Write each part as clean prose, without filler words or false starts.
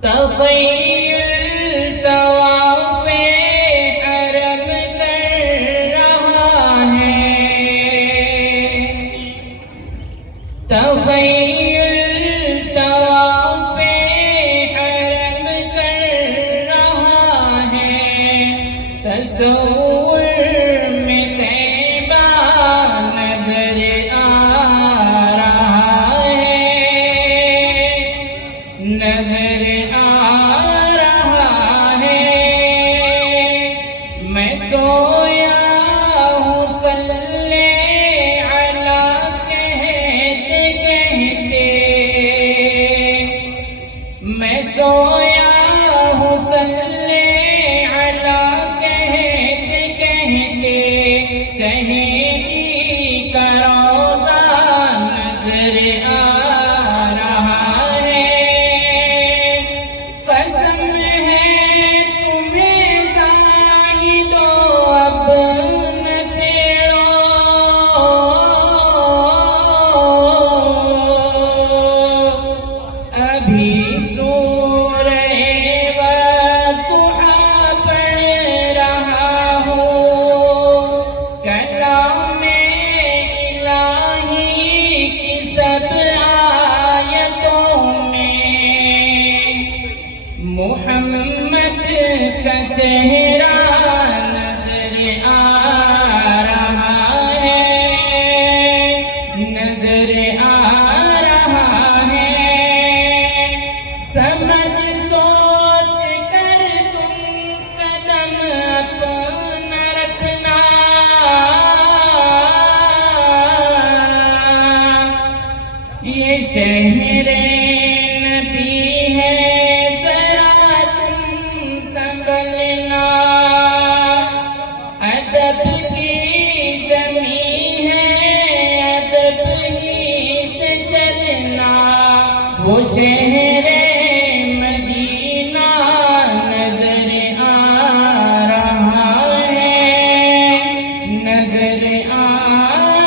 तग़य्युर तवाफ़े हरम कर रहा है, तग़य्युर तवाफ़े हरम कर रहा है। तसव्वुर में तैबा नज़र नज़र आ रहा है। मैं सोया हूँ सल्ले अला कहते कहते, मैं सोया हूँ सल्ले अला कहते कहते। शहीदी का रोज़ा नज़र आ मोहम्मद का चेहरा नजर आ रहा है, नजर आ रहा है। समझ सोच कर तुम कदम अपना रखना, ये शहरे नबी है, अदब की ज़मीं है, अदब ही से चलना। वो शहरे मदीना नजर आ रहा है, नजर आ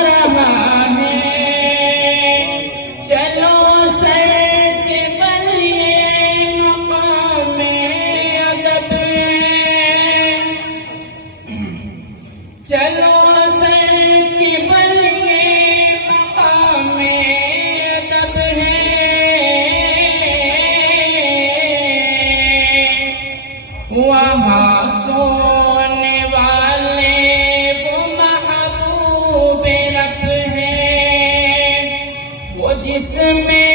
रहा है। चलो सर के बल ये मकाम अदब, चलो सर के बल ये मकाम अदब है। वहाँ सोने वाले वो महबूब रब है, वो जिसमें